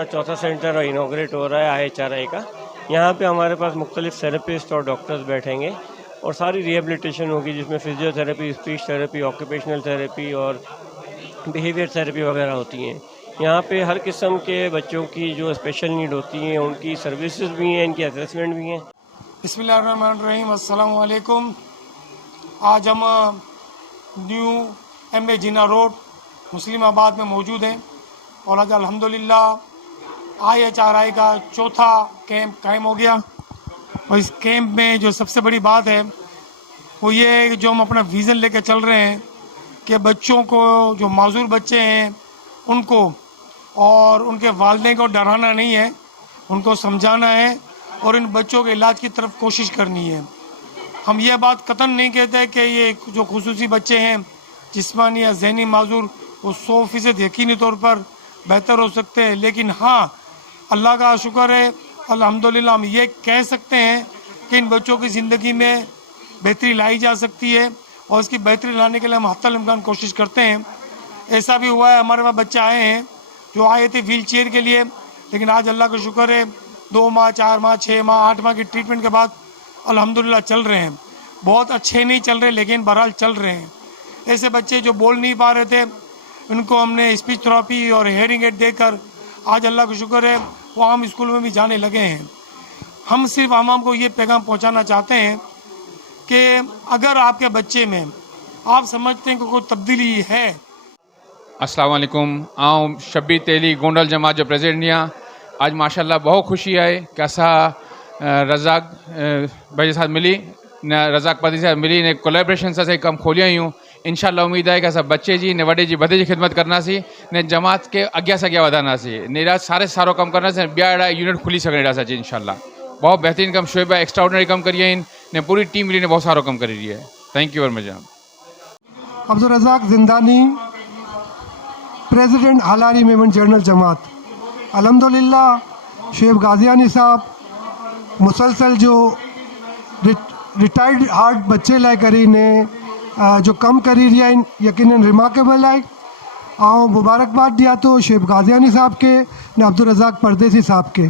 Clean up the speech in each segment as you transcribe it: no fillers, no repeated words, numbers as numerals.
हमारा चौथा centre inaugurate हो रहा है IHRI का। यहाँ पे हमारे पास मुख्तलिफ थेरेपिस्ट और डॉक्टर्स बैठेंगे और सारी रिहेबिलिटेशन होगी, जिसमें physiotherapy, speech therapy, occupational therapy और बिहेवियर थेरेपी वगैरह होती हैं। यहाँ पे हर किस्म के बच्चों की जो स्पेशल नीड होती हैं उनकी सर्विसेज भी हैं, इनकी असेसमेंट भी हैं। बिस्मिल्लाहिर्रहमानिर्रहीम, अस्सलाम वालेकुम। आज हम न्यू MA जिन्ना रोड मुस्लिमाबाद में मौजूद हैं और आज अल्हम्दुलिल्लाह IHRI का चौथा कैंप कायम हो गया। और इस कैंप में जो सबसे बड़ी बात है वो ये है कि जो हम अपना विज़न लेकर चल रहे हैं कि बच्चों को, जो माजूर बच्चे हैं उनको और उनके वालिदैन को डराना नहीं है, उनको समझाना है और इन बच्चों के इलाज की तरफ कोशिश करनी है। हम ये बात कतन नहीं कहते कि ये जो खुसूसी बच्चे हैं जिस्मानी या ज़हनी माजूर वो 100% यकीनी तौर पर बेहतर हो सकते हैं, लेकिन हाँ अल्लाह का शुक्र है अल्हम्दुलिल्लाह हम ये कह सकते हैं कि इन बच्चों की ज़िंदगी में बेहतरी लाई जा सकती है और इसकी बेहतरी लाने के लिए हम हत्तल इम्कान कोशिश करते हैं। ऐसा भी हुआ है, हमारे पास बच्चे आए हैं जो आए थे व्हील चेयर के लिए, लेकिन आज अल्लाह का शुक्र है 2 माह, 4 माह, 6 माह, 8 माह की ट्रीटमेंट के बाद अल्हम्दुलिल्लाह चल रहे हैं। बहुत अच्छे नहीं चल रहे लेकिन बहरहाल चल रहे हैं। ऐसे बच्चे जो बोल नहीं पा रहे थे उनको हमने स्पीच थेरेपी और हेयरिंग एड देकर आज अल्लाह का शुक्र है वो आम स्कूल में भी जाने लगे हैं। हम सिर्फ आवाम को ये पैगाम पहुंचाना चाहते हैं कि अगर आपके बच्चे में आप समझते हैं कि कोई तब्दीली है। अस्सलाम वालेकुम। आऊँ शब्बीर तेली गोंडल जमात जो प्रेसिडेंट आहियां। आज माशाल्लाह बहुत खुशी है कि असां रज़ाक भाई साथ मिली न रज़ाक पति साथ मिली ने कोलेब्रेशन से कम खोलिया आहियूं। इंशाल्लाह उम्मीद है कि असां बच्चे जी ने वॾे जी वधे जी ख़िदमत करनासीं ने जमात के अॻियां से अॻियां वधांदासीं ने एॾा सारो कम करनासीं, ॿिया अहिड़ा यूनिट खुली सघनि अहिड़ा अची इंशाल्लाह। बहुत बेहतरीन कम शोएब एक्स्ट्राऑर्डिनरी कम करी आहिनि ने पूरी टीम मिली ने बहुत सारो कम करी रही है। थैंक यू वेरी मच जनाब। अब्दुल रज़ाक ज़िंदानी, प्रेसिडेंट हालारी मेमन जर्नल जमात। अल्हम्दुलिल्लाह शुएब गाजियानी साहब मुसलसल जो रिटायर्ड हार्ट बच्चे लाइ करी ने जो कम करी रही आहिनि यकीनन रिमार्केबल आहे। ऐं मुबारकबाद ॾियां थो शुएब गाजियानी साहब के ने अब्दुल रज़ाक परदेसी साहब के।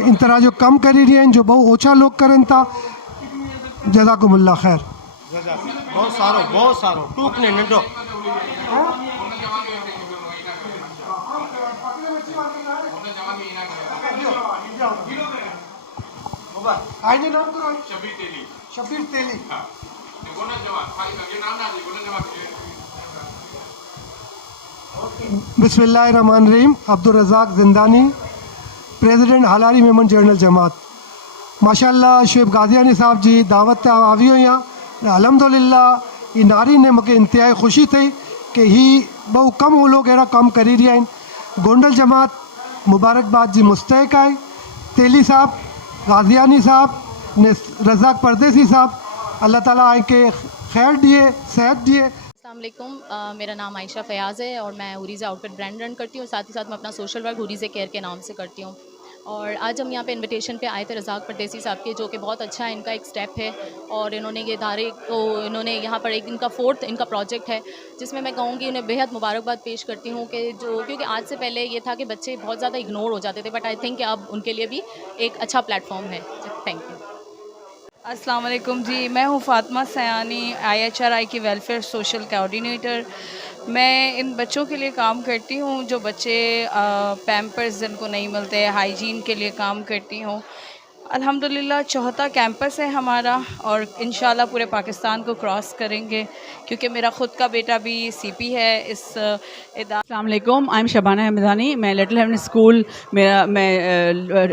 इन तरह जो कम करी रही आहिनि जो बहुत ओछा लोग करनि था। जज़ाकुमुल्लाह खैर। बहुत सारो टूकने नंढो शब्बीर तेली। बिस्मिल्लाहिर्रहमानिर्रहीम। अब्दुल रज़ाक ज़िंदानी, प्रेसिडेंट हालारी मेमन जर्नल जमात। माशाल्लाह शुएब गाजियानी साहब जी दावत ते आवी हुई। अल्हम्दुलिल्लाह नारी ने मूंखे इंतहाई ख़ुशी थी कि ही बहु कम वो लोग अहिड़ा कम करी रहिया आहिनि। गोंडल जमात मुबारकबाद जी मुस्तहिक आहे। तेली साहब, गाजियानी साहब ने रज़ाक परदेसी साहब, अल्लाह ताला इनके खैर दिए, सेहत दिए। अस्सलाम वालेकुम। मेरा नाम आयशा फ़याज़ है और मैं हुरीज़ा आउटफिट ब्रांड रन करती हूँ। साथ ही साथ मैं अपना सोशल वर्क हुरीज़ा केयर के नाम से करती हूँ। और आज हम यहाँ पे इनविटेशन पे आए थे रज़ाक परदेसी साहब के, जो कि बहुत अच्छा है, इनका एक स्टेप है और इन्होंने ये इदारे को इन्होंने यहाँ पर एक इनका 4th इनका प्रोजेक्ट है, जिसमें मैं कहूँगी उन्हें बेहद मुबारकबाद पेश करती हूँ कि जो क्योंकि आज से पहले ये था कि बच्चे बहुत ज़्यादा इग्नोर हो जाते थे, बट आई थिंक अब उनके लिए भी एक अच्छा प्लेटफॉर्म है। Thank you. अस्सलाम वालेकुम जी, मैं हूँ फ़ातिमा सयानी, IHRI की वेलफेयर सोशल कोऑर्डिनेटर। मैं इन बच्चों के लिए काम करती हूँ जो बच्चे पैम्पर्स जिनको नहीं मिलते, हाइजीन के लिए काम करती हूँ। अल्हम्दुलिल्लाह चौथा कैंपस है हमारा और इंशाल्लाह पूरे पाकिस्तान को क्रॉस करेंगे क्योंकि मेरा ख़ुद का बेटा भी CP है इस अस्सलाम वालेकुम। I am Shabana Hamdani. मैं लिटिल हेवन स्कूल मैं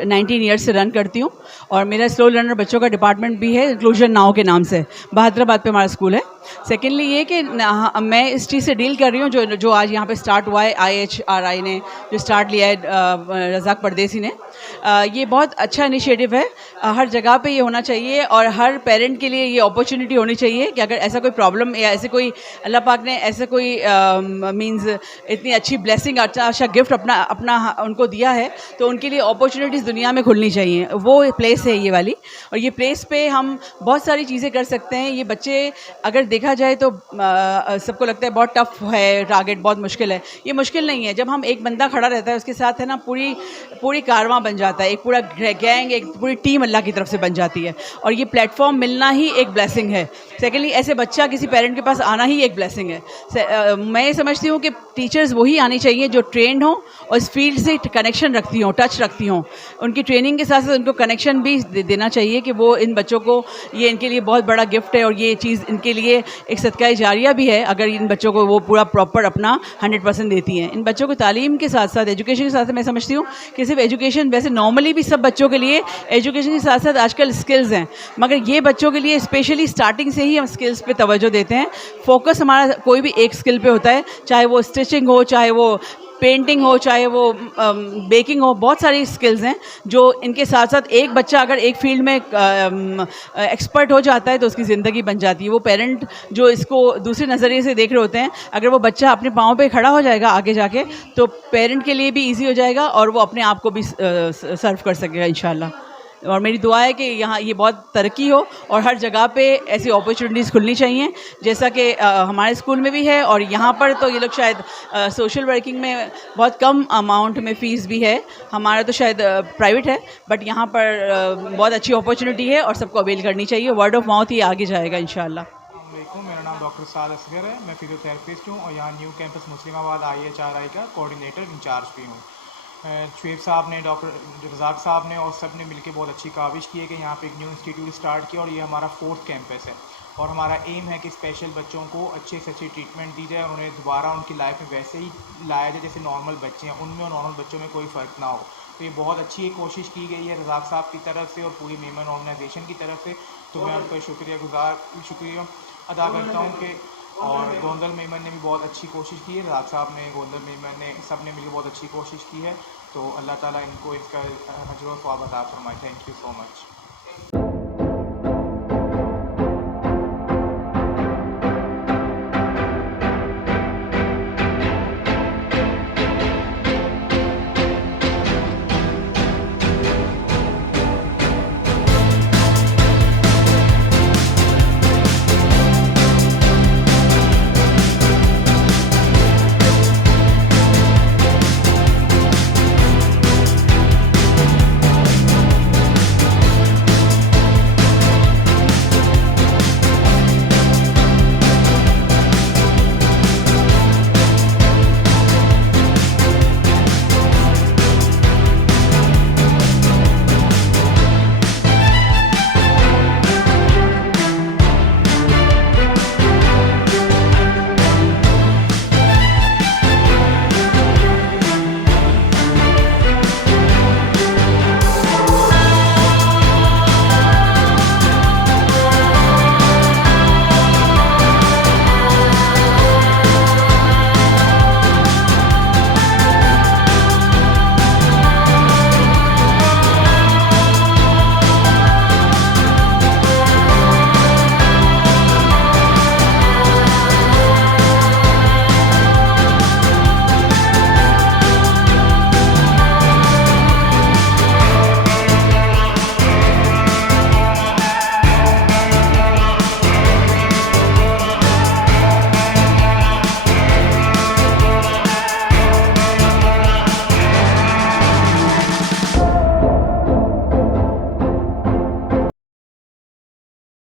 19 ईयर्स से रन करती हूँ और मेरा स्लो लर्नर बच्चों का डिपार्टमेंट भी है इंक्लूजन नाउ के नाम से। बहादराबाद पे हमारा स्कूल है। सेकेंडली ये कि मैं इस चीज़ से डील कर रही हूँ जो आज यहाँ पे स्टार्ट हुआ है, IHRI ने जो स्टार्ट लिया है रज़ाक परदेसी ने। ये बहुत अच्छा इनिशिएटिव है। हर जगह पे ये होना चाहिए और हर पेरेंट के लिए ये अपॉर्चुनिटी होनी चाहिए कि अगर ऐसा कोई प्रॉब्लम या ऐसे कोई अल्लाह पाक ने ऐसे कोई मींस इतनी अच्छी ब्लेसिंग, अच्छा गिफ्ट अपना उनको दिया है तो उनके लिए अपॉर्चुनिटीज़ दुनिया में खुलनी चाहिए। वो प्लेस है ये वाली और ये प्लेस पे हम बहुत सारी चीज़ें कर सकते हैं। ये बच्चे अगर देखा देखा जाए तो सबको लगता है बहुत टफ है, टारगेट बहुत मुश्किल है। ये मुश्किल नहीं है। जब हम एक बंदा खड़ा रहता है उसके साथ है ना, पूरी कारवां बन जाता है, एक पूरा गैंग, एक पूरी टीम अल्लाह की तरफ से बन जाती है। और ये प्लेटफॉर्म मिलना ही एक ब्लेसिंग है। सेकेंडली, ऐसे बच्चा किसी पेरेंट के पास आना ही एक ब्लेसिंग है। मैं ये समझती हूँ कि टीचर्स वही आनी चाहिए जो ट्रेंड हों और इस फील्ड से कनेक्शन रखती हों, टच रखती हों। उनकी ट्रेनिंग के साथ साथ उनको कनेक्शन भी देना चाहिए कि वो इन बच्चों को, ये इनके लिए बहुत बड़ा गिफ्ट है और ये चीज़ इनके लिए एक सदका जारिया भी है अगर इन बच्चों को वो पूरा प्रॉपर अपना 100% देती हैं। इन बच्चों को तालीम के साथ साथ, एजुकेशन के साथ साथ, मैं समझती हूँ कि सिर्फ एजुकेशन, वैसे नॉर्मली भी सब बच्चों के लिए एजुकेशन के साथ साथ आजकल स्किल्स हैं, मगर ये बच्चों के लिए स्पेशली स्टार्टिंग से ही हम स्किल्स पे तवज्जो देते हैं। फोकस हमारा कोई भी एक स्किल पे होता है, चाहे वो स्टिचिंग हो, चाहे वो पेंटिंग हो, चाहे वो बेकिंग हो। बहुत सारी स्किल्स हैं जो इनके साथ साथ, एक बच्चा अगर एक फील्ड में एक्सपर्ट हो जाता है तो उसकी ज़िंदगी बन जाती है। वो पेरेंट जो इसको दूसरे नज़रिए से देख रहे होते हैं, अगर वो बच्चा अपने पाँव पे खड़ा हो जाएगा आगे जाके, तो पेरेंट के लिए भी ईजी हो जाएगा और वो अपने आप को भी सर्व कर सकेगा इंशाल्लाह। और मेरी दुआ है कि यहाँ ये बहुत तरक्की हो और हर जगह पे ऐसी अपॉर्चुनिटीज़ खुलनी चाहिए, जैसा कि हमारे स्कूल में भी है। और यहाँ पर तो ये लोग शायद सोशल वर्किंग में बहुत कम अमाउंट में फ़ीस भी है, हमारा तो शायद प्राइवेट है, बट यहाँ पर बहुत अच्छी अपॉर्चुनिटी है और सबको अवेल करनी चाहिए। वर्ड ऑफ माउथ ही आगे जाएगा इंशाल्लाह। अस्सलामुअलैकुम, मेरा नाम डॉक्टर साद असगर है। मैं फिजियोथेरेपिस्ट हूँ और यहाँ न्यू कैंपस मुस्लिमाबाद IHRI का कोऑर्डिनेटर इंचार्ज भी हूँ। शुएब साहब ने, डॉक्टर रज़ाक साहब ने और सब ने मिलकर बहुत अच्छी काविश की है कि यहाँ पे एक न्यू इंस्टीट्यूट स्टार्ट किया और ये हमारा 4th कैंपस है। और हमारा एम है कि स्पेशल बच्चों को अच्छे से अच्छी ट्रीटमेंट दी जाए और उन्हें दोबारा उनकी लाइफ में वैसे ही लाया जाए जैसे नॉर्मल बच्चे हैं, उनमें और नॉर्मल बच्चों में कोई फ़र्क ना हो। तो ये बहुत अच्छी एक कोशिश की गई है रज़ाक साहब की तरफ से और पूरी मेमन ऑर्गेनाइजेशन की तरफ से। तो मैं उनका शुक्रिया अदा करता हूँ कि, और गोंदल मेमन ने भी बहुत अच्छी कोशिश की है, रज़ाक साहब ने, गोंदल मेमन ने, सब ने मिलकर बहुत अच्छी कोशिश की है। तो अल्लाह ताला इनको इसका अजर व सवाब अता फरमाए। Thank you so much.